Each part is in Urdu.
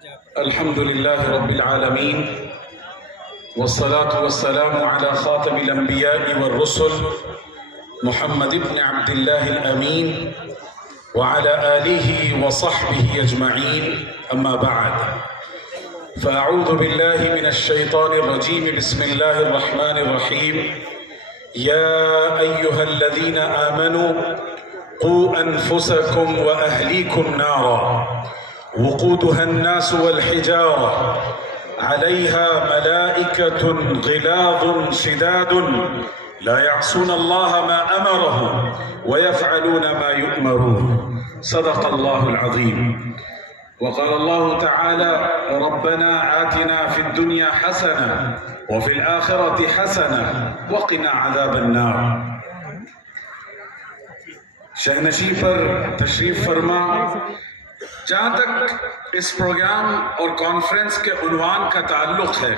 الحمد لله رب العالمين والصلاة والسلام على خاتم الأنبياء والرسل محمد بن عبد الله الأمين وعلى آله وصحبه أجمعين، أما بعد، فأعوذ بالله من الشيطان الرجيم. بسم الله الرحمن الرحيم. يا أيها الذين آمنوا قوا أنفسكم وأهليكم نارا وقودها الناس والحجارة عليها ملائكة غلاظ شداد لا يعصون الله ما أمرهم ويفعلون ما يؤمرون. صدق الله العظيم. وقال الله تعالى: ربنا آتنا في الدنيا حسنة وفي الآخرة حسنة وقنا عذاب النار. شہنشی پر تشریف فرما. جہاں تک اس پروگرام اور کانفرنس کے عنوان کا تعلق ہے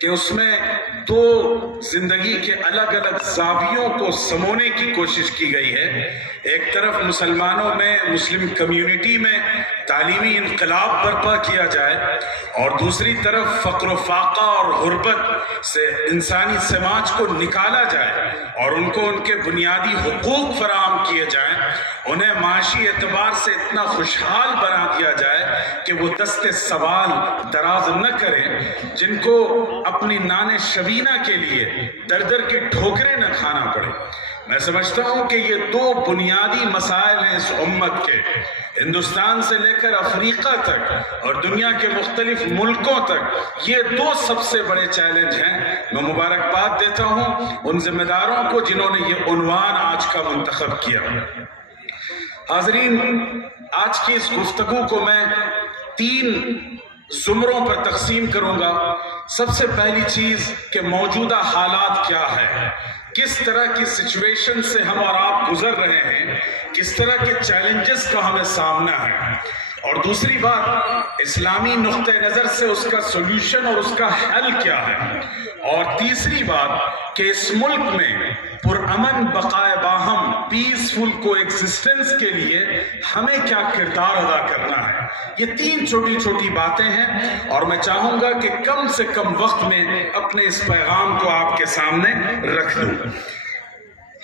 کہ اس میں دو زندگی کے الگ الگ زاویوں کو سمونے کی کوشش کی گئی ہے. ایک طرف مسلمانوں میں، مسلم کمیونٹی میں تعلیمی انقلاب برپا کیا جائے، اور دوسری طرف فقر و فاقہ اور غربت سے انسانی سماج کو نکالا جائے اور ان کو ان کے بنیادی حقوق فراہم کیے جائیں، انہیں معاشی اعتبار سے اتنا خوشحال بنا دیا جائے کہ وہ دست سوال دراز نہ کریں، جن کو اپنی نان شبینہ کے لیے در در کی ٹھوکریں نہ کھانا پڑے. میں سمجھتا ہوں کہ یہ دو بنیادی مسائل ہیں اس امت کے. ہندوستان سے لے کر افریقہ تک اور دنیا کے مختلف ملکوں تک یہ دو سب سے بڑے چیلنج ہیں. میں مبارکباد دیتا ہوں ان ذمہ داروں کو جنہوں نے یہ عنوان آج کا منتخب کیا. حاضرین، آج کی اس گفتگو کو میں 3 زمروں پر تقسیم کروں گا. سب سے پہلی چیز کہ موجودہ حالات کیا ہے، کس طرح کی سچویشن سے ہم اور آپ گزر رہے ہیں، کس طرح کے چیلنجز کا ہمیں سامنا ہے، اور دوسری بات اسلامی نقطہ نظر سے اس کا سولوشن اور اس کا حل کیا ہے، اور تیسری بات کہ اس ملک میں پرامن بقائے باہم پیسفل کو ایگزسٹنس کے لیے ہمیں کیا کردار ادا کرنا ہے. یہ 3 چھوٹی چھوٹی باتیں ہیں، اور میں چاہوں گا کہ کم سے کم وقت میں اپنے اس پیغام کو آپ کے سامنے رکھ دوں.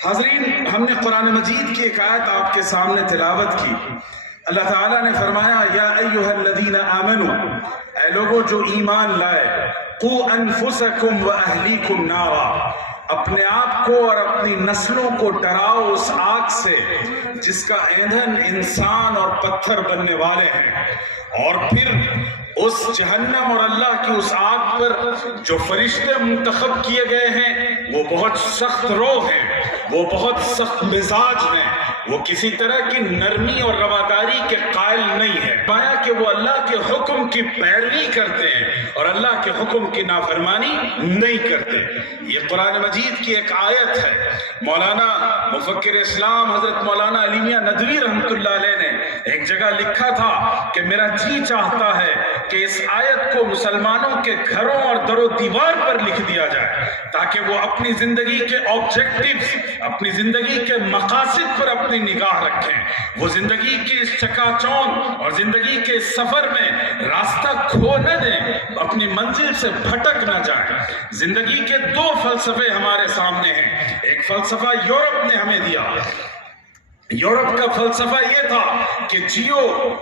حاضرین، ہم نے قرآن مجید کی ایک آیت آپ کے سامنے تلاوت کی. اللہ تعالیٰ نے فرمایا: یا ایھا الذین آمنوا، اے لوگوں جو ایمان لائے، قوا انفسکم واہلیکم نارا، اپنے آپ کو اور اپنی نسلوں کو ڈراؤ اس آگ سے جس کا ایندھن انسان اور پتھر بننے والے ہیں، اور پھر اس جہنم اور اللہ کی اس آگ پر جو فرشتے منتخب کیے گئے ہیں وہ بہت سخت روح ہیں، وہ بہت سخت مزاج ہیں، وہ کسی طرح کی نرمی اور رواداری کے قائل نہیں ہے. پایا کہ وہ اللہ کے حکم کی پیروی کرتے ہیں اور اللہ کے حکم کی نافرمانی نہیں کرتے. یہ قرآن مجید کی ایک آیت ہے. مولانا مفکر اسلام حضرت مولانا علی میاں ندوی رحمۃ اللہ علیہ نے ایک جگہ لکھا تھا کہ میرا جی چاہتا ہے کہ اس آیت کو مسلمانوں کے گھروں اور در و دیوار پر لکھ دیا جائے تاکہ وہ اپنی زندگی کے آبجیکٹیوز، اپنی زندگی کے مقاصد پر اپنی نگاہ رکھیں. وہ زندگی کی اس چکا چوند اور زندگی کے سفر میں راستہ کھو نہ دیں، اپنی منزل سے بھٹک نہ جائیں. زندگی کے 2 فلسفے ہمارے سامنے ہیں. ایک فلسفہ یورپ نے ہمیں دیا. یورپ کا فلسفہ یہ تھا کہ جیو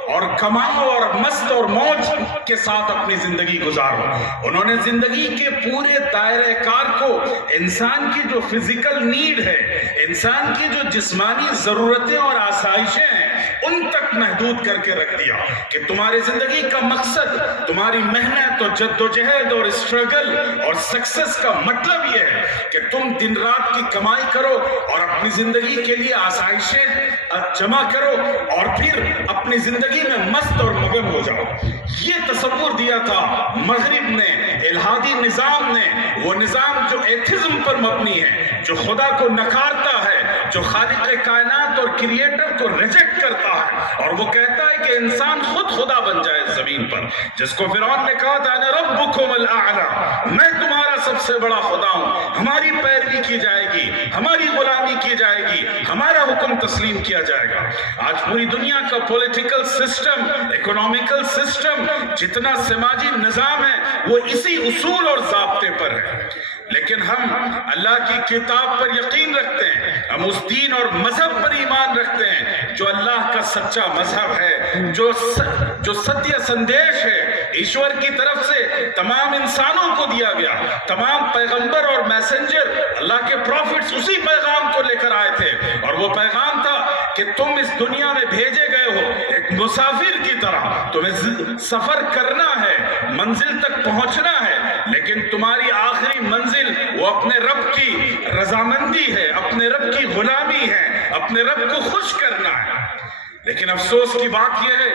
اور کماؤ اور مست اور موج کے ساتھ اپنی زندگی گزارو. انہوں نے زندگی کے پورے دائرہ کار کو انسان کی جو فزیکل نیڈ ہے، انسان کی جو جسمانی ضرورتیں اور آسائشیں ہیں، ان تک محدود کر کے رکھ دیا کہ تمہاری زندگی کا مقصد، تمہاری محنت اور جد و جہد اور اسٹرگل اور سکسس کا مطلب یہ ہے کہ تم دن رات کی کمائی کرو اور اپنی زندگی کے لیے آسائشیں جمع کرو اور پھر اپنی زندگی میں مست اور مگن ہو جاؤ. یہ تصور دیا تھا مغرب نے، الہادی نظام نے، وہ نظام جو ایتھزم پر مبنی ہے، جو خدا کو نکارتا ہے، جو خالق کائنات اور کریٹر کو ریجیکٹ کرتا ہے، اور وہ کہتا ہے کہ انسان خود خدا بن جائے زمین پر، جس کو فرعون نے کہا تھا انا ربکم الاعلی، میں تمہارا سب سے بڑا خدا ہوں، ہماری پیروی کی جائے گی، ہماری غلامی کی جائے گی، ہمارا حکم تسلیم کیا جائے گا۔ آج پوری دنیا کا پولیٹیکل سسٹم، اکنامیکل سسٹم، جتنا سماجی نظام ہے وہ اسی اصول اور ضابطے پر ہے، لیکن ہم اللہ کی کتاب پر یقین رکھتے ہیں، ہم اس دین اور مذہب پر ایمان رکھتے ہیں جو اللہ کا سچا مذہب ہے، جو ستیہ سندیش ہے، ایشور کی طرف سے تمام انسانوں کو دیا گیا۔ تمام پیغمبر اور میسنجر، اللہ کے پروفٹس اسی پیغام کو لے کر آئے تھے، اور وہ پیغام تھا کہ تم اس دنیا میں بھیجے گئے ہو ایک مسافر کی طرح، تمہیں سفر کرنا ہے، منزل تک پہنچنا ہے، لیکن تمہاری آخری منزل وہ اپنے رب کی رضامندی ہے، اپنے رب کی غلامی ہے، اپنے رب کو خوش کرنا ہے۔ لیکن افسوس کی بات یہ ہے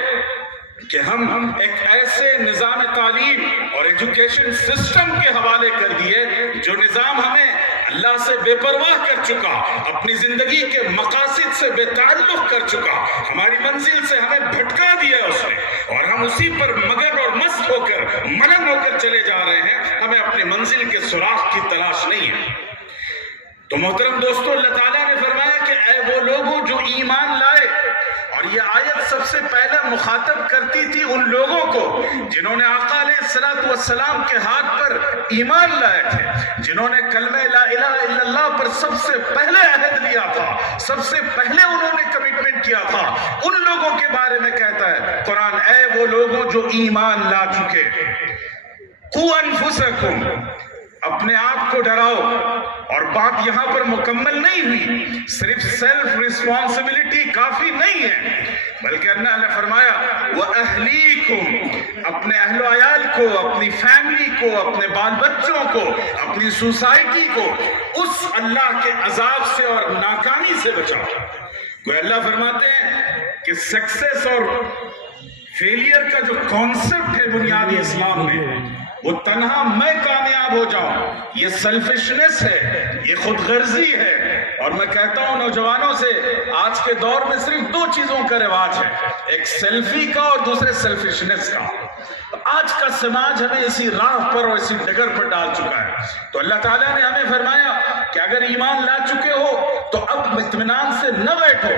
کہ ہم ایک ایسے نظام تعلیم اور ایجوکیشن سسٹم کے حوالے کر دیے جو نظام ہمیں اللہ سے بے پرواہ کر چکا، اپنی زندگی کے مقاصد سے بے تعلق کر چکا، ہماری منزل سے ہمیں بھٹکا دیا اس نے، اور ہم اسی پر مگن اور مست ہو کر ملنگ ہو کر چلے جا رہے ہیں، ہمیں اپنی منزل کے سراغ کی تلاش نہیں ہے۔ تو محترم دوستو، اللہ تعالیٰ نے فرمایا کہ اے وہ لوگوں جو ایمان لائے، اور یہ آیت سب سے پہلے مخاطب کرتی تھی ان لوگوں کو جنہوں نے آقا علیہ السلام کے ہاتھ پر ایمان لائے تھے، جنہوں نے کلمہ لا الہ الا اللہ پر سب سے پہلے عہد لیا تھا، سب سے پہلے انہوں نے کمٹمنٹ کیا تھا، ان لوگوں کے بارے میں کہتا ہے قرآن، اے وہ لوگوں جو ایمان لا چکے، قو انفسکم، اپنے آپ کو ڈراؤ۔ اور بات یہاں پر مکمل نہیں ہوئی، صرف سیلف ریسپانسبلٹی کافی نہیں ہے، بلکہ اللہ نے فرمایا وَأَهْلِيكُمْ، اپنے اہل و عیال کو، اپنی فیملی کو، اپنے بال بچوں کو، اپنی سوسائٹی کو اس اللہ کے عذاب سے اور ناکامی سے بچاؤ۔ کوئی اللہ فرماتے ہیں کہ سکسیس اور فیلئر کا جو کانسیپٹ ہے بنیادی اسلام میں، وہ تنہا میں کامیاب ہو جاؤں، یہ سیلفشنس ہے، یہ خود غرضی ہے۔ اور میں کہتا ہوں نوجوانوں سے، آج کے دور میں صرف دو چیزوں کا رواج ہے، ایک سیلفی کا اور دوسرے سیلفشنس کا۔ آج کا سماج ہمیں اسی راہ پر اور اسی ڈگر پر ڈال چکا ہے۔ تو اللہ تعالیٰ نے ہمیں فرمایا کہ اگر ایمان لا چکے ہو تو اب اطمینان سے نہ بیٹھو،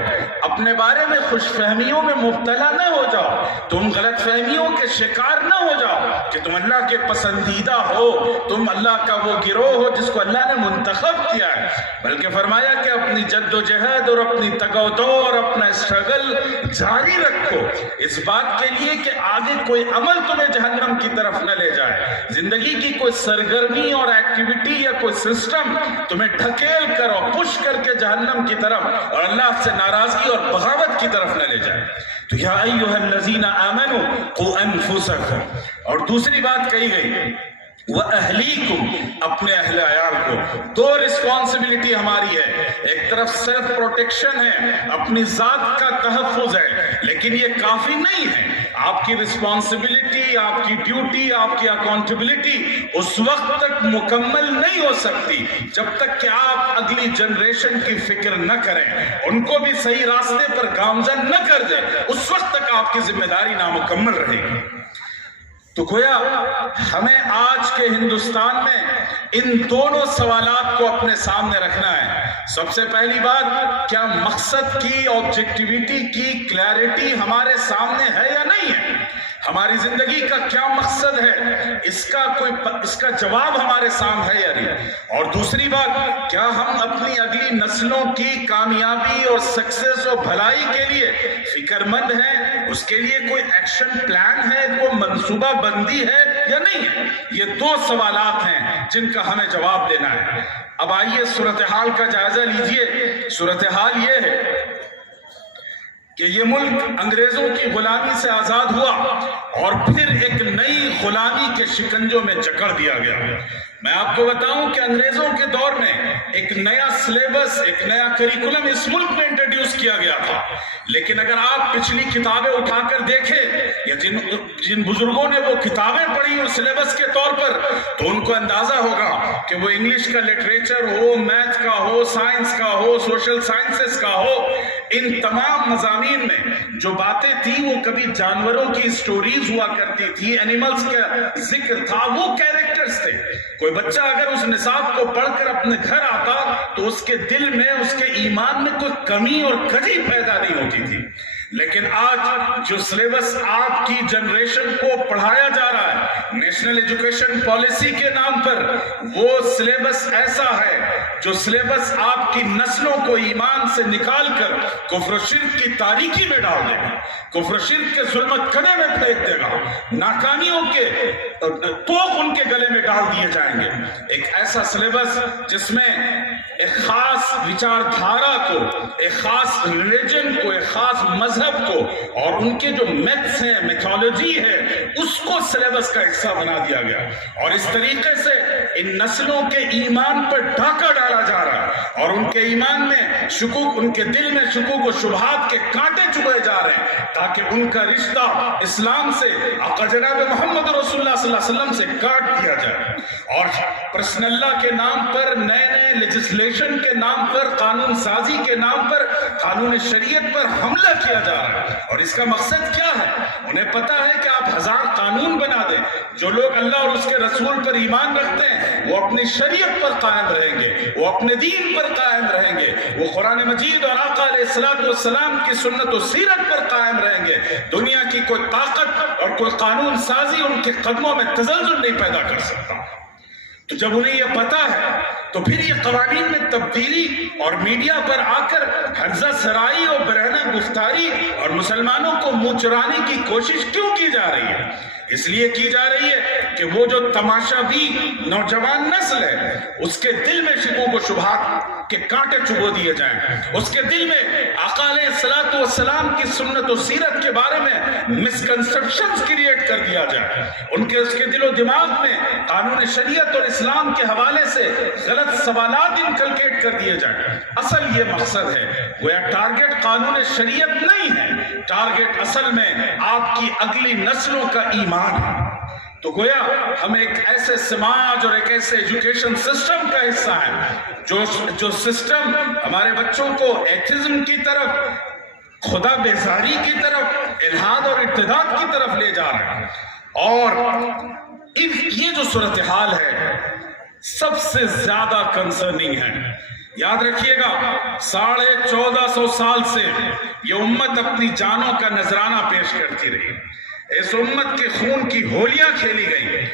اپنے بارے میں خوش فہمیوں میں مبتلا نہ ہو جاؤ، تم غلط فہمیوں کے شکار نہ ہو جاؤ کہ تم اللہ کے پسندیدہ ہو، تم اللہ کا وہ گروہ ہو جس کو اللہ نے منتخب کیا ہے، بلکہ فرمایا کہ اپنی جد و جہد اور اپنی تگ و دو اور اپنا اسٹرگل جاری رکھو، اس بات کے لیے کہ آگے کوئی عمل تمہیں جہنم کی طرف نہ لے جائے، زندگی کی کوئی سرگرمی اور ایکٹیویٹی یا کوئی سسٹم تمہیں ڈھکیل کر اور پش کر کے جہنم کی طرف اور اللہ سے ناراضگی اور بغاوت کی طرف نہ لے جائے۔ تو یا ایھا الذین آمنوا قوا انفسکم، اور دوسری بات کہی گئی وَأَهْلِيكُمْ، اپنے اہل عیال کو۔ دو رسپانسبلٹی ہماری ہے، ایک طرف سیلف پروٹیکشن ہے، اپنی ذات کا تحفظ ہے، لیکن یہ کافی نہیں ہے۔ آپ کی رسپانسبلٹی، آپ کی ڈیوٹی، آپ کی اکاؤنٹیبلٹی اس وقت تک مکمل نہیں ہو سکتی جب تک کہ آپ اگلی جنریشن کی فکر نہ کریں، ان کو بھی صحیح راستے پر گامزن نہ کر دیں، اس وقت تک آپ کی ذمہ داری نامکمل رہے گی۔ تو گویا ہمیں آج کے ہندوستان میں ان دونوں سوالات کو اپنے سامنے رکھنا ہے۔ سب سے پہلی بات، کیا مقصد کی، آبجیکٹیویٹی کی کلیئرٹی ہمارے سامنے ہے یا نہیں ہے؟ ہماری زندگی کا کیا مقصد ہے، اس کا جواب ہمارے سامنے ہے یا نہیں؟ اور دوسری بات، کیا ہم اپنی اگلی نسلوں کی کامیابی اور سکسیس اور بھلائی کے لیے فکر مند ہیں، اس کے لیے کوئی ایکشن پلان ہے، کوئی منصوبہ بندی ہے یا نہیں ہے؟ یہ دو سوالات ہیں جن کا ہمیں جواب دینا ہے۔ اب آئیے صورتحال کا جائزہ لیجئے۔ صورتحال یہ ہے کہ یہ ملک انگریزوں کی غلامی سے آزاد ہوا اور پھر ایک نئی غلامی کے شکنجوں میں جکڑ دیا گیا۔ میں آپ کو بتاؤں کہ انگریزوں کے دور میں ایک نیا سلیبس، ایک نیا کریکولم اس ملک میں انٹروڈیوس کیا گیا تھا، لیکن اگر آپ پچھلی کتابیں اٹھا کر دیکھیں یا جن بزرگوں نے وہ کتابیں پڑھی اس سلیبس کے طور پر، تو ان کو اندازہ ہوگا کہ وہ انگلش کا لٹریچر ہو، میتھ کا ہو، سائنس کا ہو، سوشل سائنسز کا ہو، ان تمام مضامین میں جو باتیں تھیں وہ کبھی جانوروں کی سٹوریز ہوا کرتی تھی، اینیملز کا ذکر تھا، وہ کیریکٹرز تھے۔ کوئی بچہ اگر اس نصاب کو پڑھ کر اپنے گھر آتا تو اس کے دل میں، اس کے ایمان میں کوئی کمی اور کجی پیدا نہیں ہوتی تھی۔ لیکن آج جو سلیبس آپ کی جنریشن کو پڑھایا جا رہا ہے نیشنل ایجوکیشن پالیسی کے نام پر، وہ سلیبس ایسا ہے جو سلیبس آپ کی نسلوں کو ایمان سے نکال کر کفر و شرک کی تاریکی میں ڈال دے گا، کفر و شرک کے ظلمت کنے میں پھینک دے گا، ناکامیوں کے توق ان کے گلے میں ڈال دیے جائیں گے۔ ایک ایسا سلیبس جس میں ایک خاص وچار دھارا کو، ایک خاص ریلیجن کو، ایک خاص مذہب کو اور ان کے جو میتھس ہیں، میتھولوجی ہے، اس کو سلیبس کا حصہ بنا دیا گیا، اور اس طریقے سے ان نسلوں کے ایمان پر ڈاکہ ڈالا جا رہا ہے اور ان کے ایمان میں شکوک، ان کے دل میں شکوک و شبہات کے کانٹے چبھے جا رہے ہیں تاکہ ان کا رشتہ اسلام سے، آقا جناب محمد رسول اللہ صلی اللہ علیہ وسلم سے کاٹ دیا جائے، اور پرسنل اللہ کے نام پر، نئے نئے لیجسلیشن کے نام پر، قانون سازی کے نام پر، قانون شریعت پر حملہ کیا جا رہا ہے۔ اور اس کا مقصد کیا ہے؟ انہیں پتا ہے کہ آپ ہزار قانون بنا دیں، جو لوگ اللہ اور اس کے رسول پر ایمان رکھتے ہیں وہ اپنی شریعت پر قائم رہیں گے، وہ اپنے دین پر قائم رہیں گے، وہ قرآن مجید اور آقا علیہ السلام کی سنت و سیرت پر قائم رہیں گے۔ دنیا کی کوئی طاقت اور کوئی قانون سازی ان کے قدموں میں تزلزل نہیں پیدا کر سکتا۔ تو جب انہیں یہ پتا ہے تو پھر یہ قوانین میں تبدیلی اور میڈیا پر آ کر ہرزہ سرائی اور برہنہ گفتاری اور مسلمانوں کو منہ چرانے کی کوشش کیوں کی جا رہی ہے؟ اس لیے کی جا رہی ہے کہ وہ جو تماشا بھی نوجوان نسل ہے اس کے دل میں شکوک و شبہات کے کانٹے چبھو دیے جائیں، اس کے دل میں آقا علیہ السلام کی سنت و سیرت کے بارے میں مسکنسپشنز کریٹ کر دیا جائے، اس کے دل و دماغ میں قانون شریعت اور اسلام کے حوالے سے غلط سوالات انکلکیٹ کر دیے جائیں۔ اصل یہ مقصد ہے، گویا ٹارگٹ قانون شریعت نہیں ہے، ٹارگٹ اصل میں آپ کی اگلی نسلوں کا ایمان ہے۔ تو گویا ہم ایک ایسے سماج اور ایک ایسے ایجوکیشن سسٹم کا حصہ ہیں جو سسٹم ہمارے بچوں کو ایتھزم کی طرف، خدا بیزاری کی طرف، الحاد اور ارتداد کی طرف لے جا رہے ہیں، اور یہ جو صورتحال ہے سب سے زیادہ کنسرننگ ہے۔ یاد رکھیے گا 1450 سال سے یہ امت اپنی جانوں کا نذرانہ پیش کرتی رہی، اس امت کے خون کی ہولیاں کھیلی گئی۔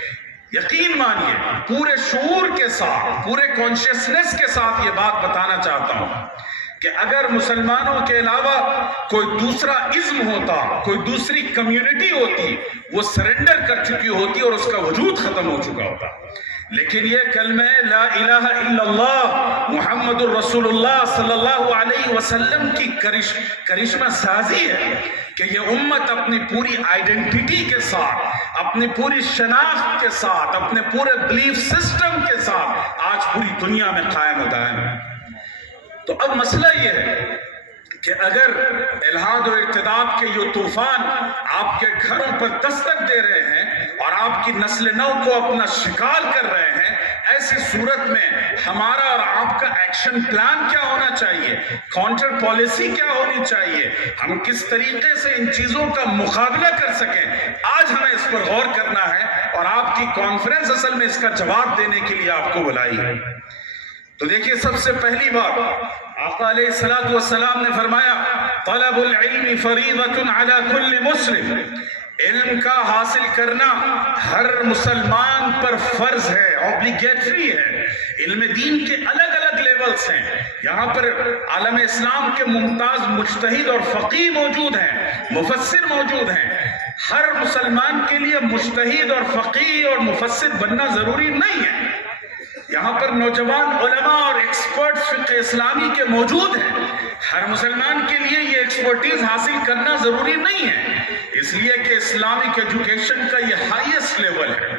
یقین مانیے پورے شعور کے ساتھ، پورے کانشیسنس کے ساتھ یہ بات بتانا چاہتا ہوں کہ اگر مسلمانوں کے علاوہ کوئی دوسرا ازم ہوتا، کوئی دوسری کمیونٹی ہوتی، وہ سرنڈر کر چکی ہوتی اور اس کا وجود ختم ہو چکا ہوتا، لیکن یہ کلمہ لا الہ الا اللہ محمد الرسول اللہ صلی اللہ علیہ وسلم کی کرشمہ سازی ہے کہ یہ امت اپنی پوری آئیڈینٹیٹی کے ساتھ، اپنی پوری شناخت کے ساتھ، اپنے پورے بلیف سسٹم کے ساتھ آج پوری دنیا میں قائم و دائم ہے۔ تو اب مسئلہ یہ ہے کہ اگر الحاد اور ارتداد کے یہ طوفان آپ کے گھروں پر دستک دے رہے ہیں اور آپ کی نسل نو کو اپنا شکار کر رہے ہیں، ایسی صورت میں ہمارا اور آپ کا ایکشن پلان کیا ہونا چاہیے، کاؤنٹر پالیسی کیا ہونی چاہیے، ہم کس طریقے سے ان چیزوں کا مقابلہ کر سکیں، آج ہمیں اس پر غور کرنا ہے، اور آپ کی کانفرنس اصل میں اس کا جواب دینے کے لیے آپ کو بلائی ہے۔ تو دیکھیے سب سے پہلی بات آقا علیہ السلام نے فرمایا طلب العلم فریضۃ علی کل مسلم، علم کا حاصل کرنا ہر مسلمان پر فرض ہے، اوبلیگیٹری ہے۔ علم دین کے الگ الگ لیولز ہیں، یہاں پر عالم اسلام کے ممتاز مجتہد اور فقیہ موجود ہیں، مفسر موجود ہیں۔ ہر مسلمان کے لیے مجتہد اور فقیہ اور مفسر بننا ضروری نہیں ہے، یہاں پر نوجوان علماء اور ایکسپرٹ فقہ اسلامی کے موجود ہیں، ہر مسلمان کے لیے یہ ایکسپرٹیز حاصل کرنا ضروری نہیں ہے۔ اس لیے کہ اسلامک ایجوکیشن کا یہ ہائیسٹ لیول ہے،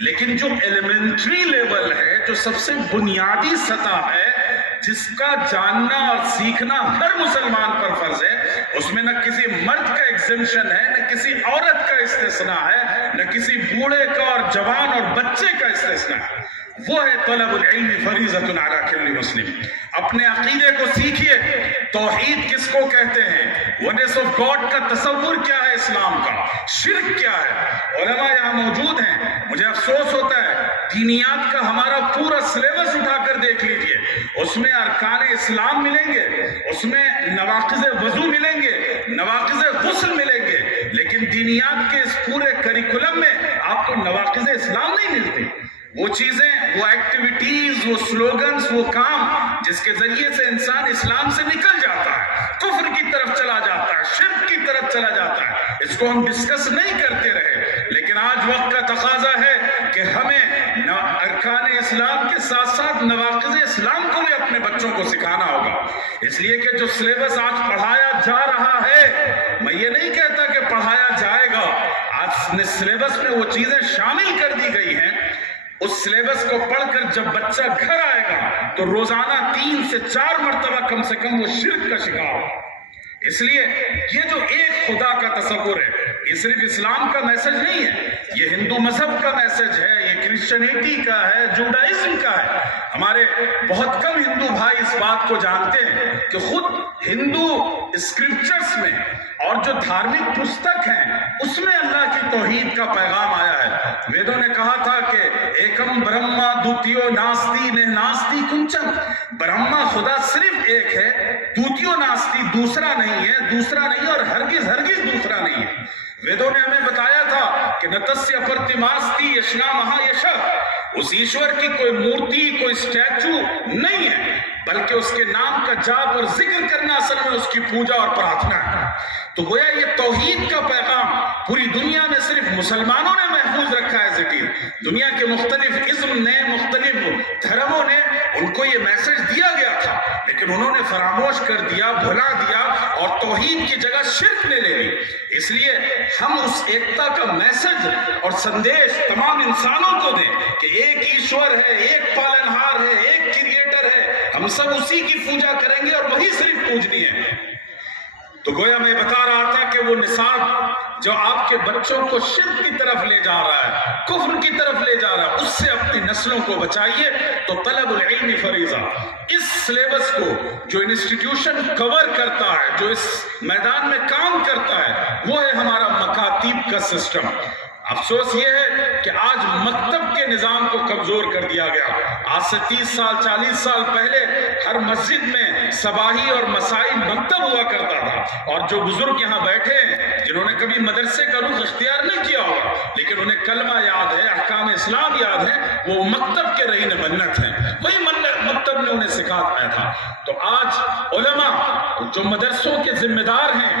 لیکن جو ایلیمنٹری لیول ہے، جو سب سے بنیادی سطح ہے، جس کا جاننا اور سیکھنا ہر مسلمان پر فرض ہے، اس میں نہ کسی مرد کا ایگزمپشن ہے، نہ کسی عورت کا استثناء ہے، نہ کسی بوڑھے کا اور جوان اور بچے کا استثناء ہے، وہ ہے طلب العلم فریضۃ علی کل مسلم۔ اپنے عقیدے کو سیکھیے، توحید کس کو کہتے ہیں، ونس آف گاڈ کا تصور کیا ہے، اسلام کا شرک کیا ہے۔ علماء یہاں موجود ہیں، مجھے افسوس ہوتا ہے، دینیات کا ہمارا پورا سلیبس اٹھا کر دیکھ لیجئے، اس میں ارکان اسلام ملیں گے، اس میں نواقض وضو ملیں گے، نواقض غسل ملیں گے، لیکن دینیات کے اس پورے کریکولم میں آپ کو نواقض اسلام نہیں ملتے۔ وہ چیزیں، وہ ایکٹیویٹیز، وہ سلوگنز، وہ کام جس کے ذریعے سے انسان اسلام سے نکل جاتا ہے، کفر کی طرف چلا جاتا ہے، شرک کی طرف چلا جاتا ہے، اس کو ہم ڈسکس نہیں کرتے رہے۔ لیکن آج وقت کا تقاضا ہے کہ ہمیں ارکان اسلام کے ساتھ ساتھ نواقض اسلام کو بھی اپنے بچوں کو سکھانا ہوگا، اس لیے کہ جو سلیبس آج پڑھایا جا رہا ہے، میں یہ نہیں کہتا کہ پڑھایا جائے گا، آج سلیبس میں وہ چیزیں شامل کر دی گئی ہیں، اس سلیبس کو پڑھ کر جب بچہ گھر آئے گا تو روزانہ 3 سے 4 مرتبہ کم سے کم وہ شرک کا شکار ہو۔ اس لیے یہ جو ایک خدا کا تصور ہے، یہ صرف اسلام کا میسج نہیں ہے، یہ ہندو مذہب کا میسج ہے، یہ کرسچنیٹی کا ہے، جوڈائزم کا ہے۔ ہمارے بہت کم ہندو بھائی اس بات کو جانتے ہیں کہ خود ہندو اسکرپچرز میں اور جو دھارمک پستک ہیں اس میں اللہ کی توحید کا پیغام آیا ہے۔ ویدوں نے کہا تھا کہ ایکم برہما دوتیو ناستی نے ناستی کنچن، برہما خدا صرف ایک ہے، دوتیو ناستی دوسرا نہیں ہے، دوسرا نہیں اور ہرگز ہرگز دوسرا نہیں ہے۔ ویدوں نے ہمیں بتایا تھا کہ نتسیہ پرتماستی یشنا مہا یشا، اس ایشور کی کوئی مورتی، کوئی اسٹیچو نہیں ہے، بلکہ اس کے نام کا جاپ اور ذکر کرنا اصل میں اس کی پوجا اور پرارتھنا ہے۔ تو گویا یہ توحید کا پیغام پوری دنیا میں صرف مسلمانوں نے محفوظ رکھا ہے ذکر، دنیا کے مختلف ازم نے، مختلف دھرموں نے ان کو یہ میسج دیا گیا تھا، لیکن انہوں نے فراموش کر دیا، بھلا دیا اور توحید کی جگہ شرک نے لے لی۔ اس لیے ہم اس ایکتا کا میسج اور سندیش تمام انسانوں کو دیں کہ ایک ایشور ہے، ایک پالنہار ہے، ایک کریٹر ہے، ہم سب اسی کی پوجا کریں گے اور وہی صرف پوجنی ہے۔ تو گویا میں بتا رہا تھا کہ وہ نصاب جو آپ کے بچوں کو شرک کی طرف لے جا رہا ہے، کفر کی طرف لے جا رہا ہے، اس سے اپنی نسلوں کو بچائیے۔ تو طلب العلم فریضہ، اس سلیبس کو جو انسٹیٹیوشن کور کرتا ہے، جو اس میدان میں کام کرتا ہے، وہ ہے ہمارا مکاتیب کا سسٹم۔ افسوس یہ ہے کہ آج مکتب کے نظام کو کمزور کر دیا گیا۔ آج سے 30 سال 40 سال پہلے ہر مسجد میں صباحی اور مسائی مکتب ہوا کرتا تھا، اور جو بزرگ یہاں بیٹھے ہیں جنہوں نے کبھی مدرسے کا رخ اختیار نہیں کیا ہوگا لیکن انہیں کلمہ یاد ہے، احکام اسلام یاد ہے، وہ مکتب کے رہین منت ہیں، وہی مکتب نے انہیں سکھایا تھا۔ تو آج علماء جو مدرسوں کے ذمہ دار ہیں،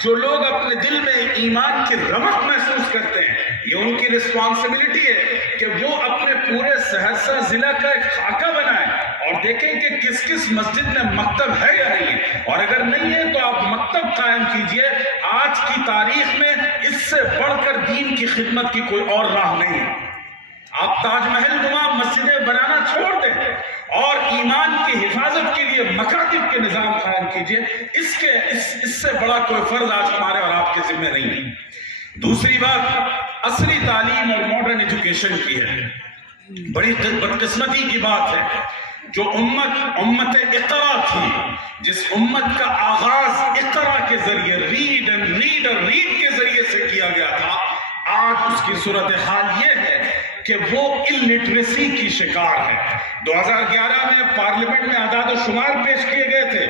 جو لوگ اپنے دل میں ایمان کی رمق محسوس کرتے ہیں، یہ ان کی رسپانسبلٹی ہے کہ وہ اپنے پورے سہرسہ ضلع کا ایک خاکہ بنائیں اور دیکھیں کہ کس کس مسجد میں مکتب ہے یا نہیں ہے، اور اگر نہیں ہے تو آپ مکتب قائم کیجئے۔ آج کی تاریخ میں اس سے بڑھ کر دین کی خدمت کی کوئی اور راہ نہیں ہے۔ آپ تاج محل نما مسجدیں بنانا چھوڑ دیں اور ایمان کی حفاظت کے لیے مکاتب کے نظام قائم کیجئے، اس سے بڑا کوئی فرض آج ہمارے اور آپ کے ذمہ نہیں ہے۔ دوسری بات عصری تعلیم اور ماڈرن ایجوکیشن کی ہے۔ بڑی بدقسمتی کی بات ہے جو امت اقرا تھی، جس امت کا آغاز اقرا کے ذریعے، ریڈ کے ذریعے سے کیا گیا تھا، آج اس کی صورتحال یہ ہے کہ وہ الٹریسی کی شکار ہے۔ 2011 میں پارلیمنٹ میں اعداد و شمار پیش کیے گئے تھے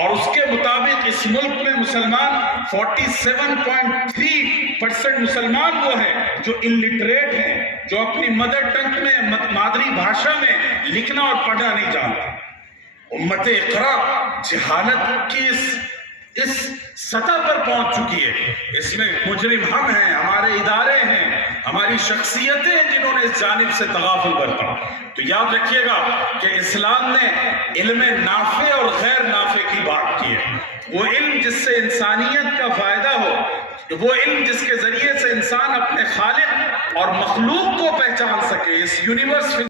اور اس کے مطابق اس ملک میں مسلمان 47.3% مسلمان وہ ہیں جو الٹریٹ ہیں، جو اپنی مدر ٹنگ میں، مادری بھاشا میں لکھنا اور پڑھنا نہیں جانتے۔ امت اقرا جہالت کی اس سطح پر پہنچ چکی ہے، اس میں مجرم ہم ہیں، ہمارے ادارے ہیں، ہماری شخصیتیں ہیں جنہوں نے اس جانب سے تغافل برتا۔ تو یاد رکھیے گا کہ اسلام نے علم نافع اور غیر نافع کی بات کی ہے۔ وہ علم جس سے انسانیت کا فائدہ ہو، کہ وہ علم جس کے ذریعے سے انسان اپنے خالق اور مخلوق کو پہچان سکے، اس یونیورس